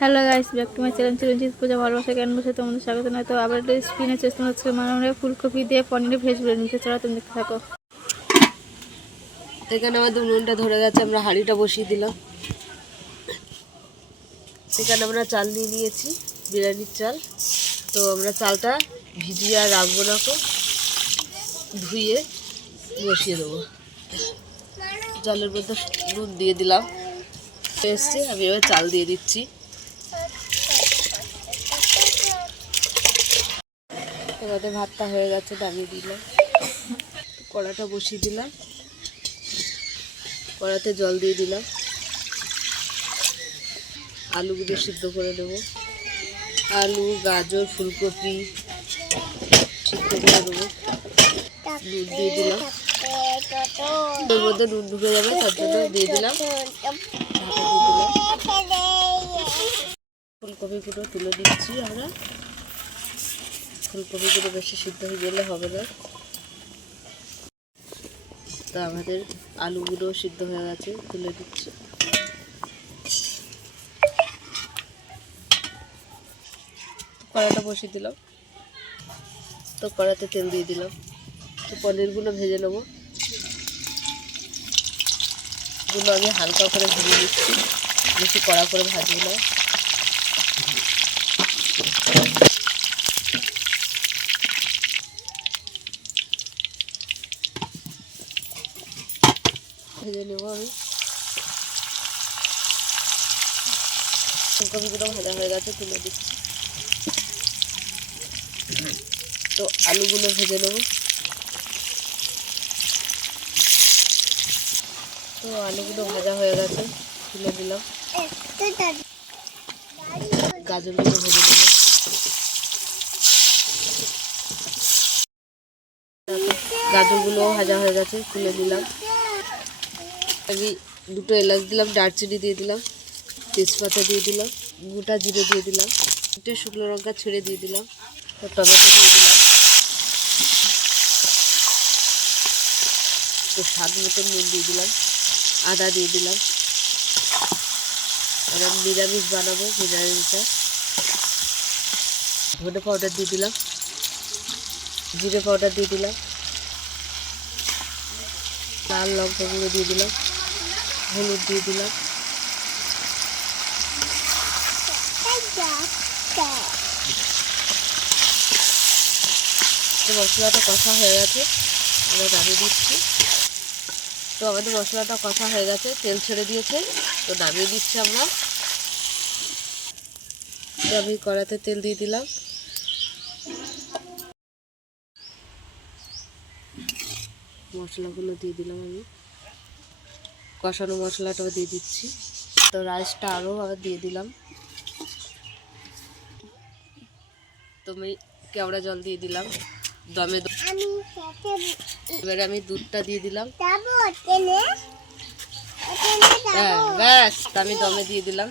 Hello guys, back to my channel Chiranjit Puja ভালোবাসা কেন বসে তোমাদের স্বাগত। নয় তো আবার একটা স্পিনের চেষ্টা হচ্ছে আমরা ফুলকপি দিয়ে পনিরে ভেজ বলে নিতে চলো, তুমি দেখতে থাকো। এখানে আমাদের উনুনটা ধরে গেছে, আমরা হাঁড়িটা বসিয়ে দিলাম। এখানে আমরা চাল নিয়ে নিয়েছি, বিরিয়ানির চাল। তো আমরা চালটা ভিজিয়ে আর রাখবো না, ধুয়ে বসিয়ে দেবো। চালের মধ্যে নুন দিয়ে দিলাম, এসছে। আমি এবার চাল দিয়ে দিচ্ছি। এবারে ভাতটা হয়ে গেছে, নামিয়ে দিলাম। কড়াটা বসিয়ে দিলাম, কড়াতে জল দিয়ে দিলাম। আলুগুলো সিদ্ধ করে দেবো। আলু, গাজর, ফুলকপি সিদ্ধ করে দেবো। নুন দিয়ে দিলাম, এর মধ্যে নুন ঢুকে যাবে, তার জন্য দিয়ে দিলাম। ফুলকপিগুলো তুলে দিচ্ছি আমরা। ফুলকপিগুলো বেশি সিদ্ধ হয়ে গেলে হবে না। তো আমাদের আলুগুলো সিদ্ধ হয়ে গেছে, তুলে দিচ্ছি। কড়াটা বসিয়ে দিলাম, তো কড়াতে তেল দিয়ে দিলাম। তো পনিরগুলো ভেজে নেবো। এগুলো আমি হালকা করে ভেজে দিচ্ছি, বেশি কড়া করে ভাজবো না। ভেজে নেবো আমি। ফুলকপিগুলো ভাজা হয়ে গেছে, তুলে দিচ্ছি। তো আলুগুলো ভেজে নেবো। তো আলুগুলো ভাজা হয়ে গেছে, তুলে দিলাম। গাজরগুলো ভেজে নেবো। গাজরগুলো ভাজা হয়ে গেছে, তুলে দিলাম। আমি দুটো এলাচ দিলাম, দারচিনি দিয়ে দিলাম, তেজপাতা দিয়ে দিলাম, গোটা জিরে দিয়ে দিলাম, দুটো শুকনো লঙ্কা ছেড়ে দিয়ে দিলাম, টমেটো দিয়ে দিলাম। তো স্বাদ মতন নুন দিয়ে দিলাম, আদা দিয়ে দিলাম। এবার নিরামিষ বানাবো, নিরামিষটা। ধনে পাউডার দিয়ে দিলাম, জিরে পাউডার দিয়ে দিলাম, লাল লঙ্কা গুঁড়ো দিয়ে দিলাম, হলুদ দিয়ে দিলাম। মশলাটা কষা হয়ে গেছে, আমরা নামিয়ে দিচ্ছি। তো আমাদের মশলাটা কষা হয়ে গেছে, তেল ছেড়ে দিয়েছে, তো নামিয়ে দিচ্ছি আমরা। তো আমি কড়াতে তেল দিয়ে দিলাম। মশলাগুলো দিয়ে দিলাম আমি, কষানো মশলাটাও দিয়ে দিচ্ছি। তো রাইসটা আরও আবার দিয়ে দিলাম। তো আমি কেওড়া জল দিয়ে দিলাম দমে। এবারে আমি দুধটা দিয়ে দিলাম। হ্যাঁ ব্যাস, আমি দমে দিয়ে দিলাম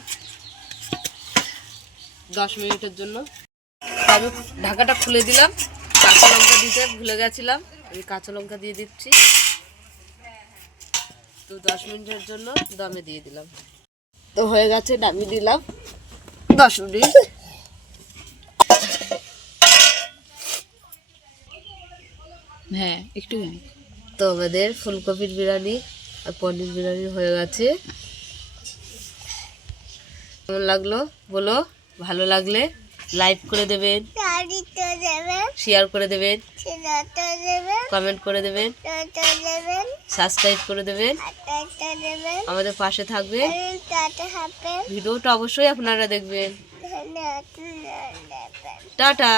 10 মিনিটের জন্য। আমি ঢাকাটা খুলে দিলাম। কাঁচা লঙ্কা দিতে ভুলে গেছিলাম, আমি কাঁচা লঙ্কা দিয়ে দিচ্ছি। তো 10 মিনিটের জন্য দমে দিয়ে দিলাম। তো হয়ে গেছে, নামিয়ে দিলাম 10 মিনিট। হ্যাঁ একটু। তো আমাদের ফুলকপির বিরিয়ানি আর পনির বিরিয়ানি হয়ে গেছে। কেমন লাগলো বলো? ভালো লাগলে লাইক করে দেবেন, শেয়ার করে দেবেন, কমেন্ট করে দেবেন, সাবস্ক্রাইব করে দেবেন, আমাদের পাশে থাকবেন। ভিডিওটা অবশ্যই আপনারা দেখবেন। টাটা।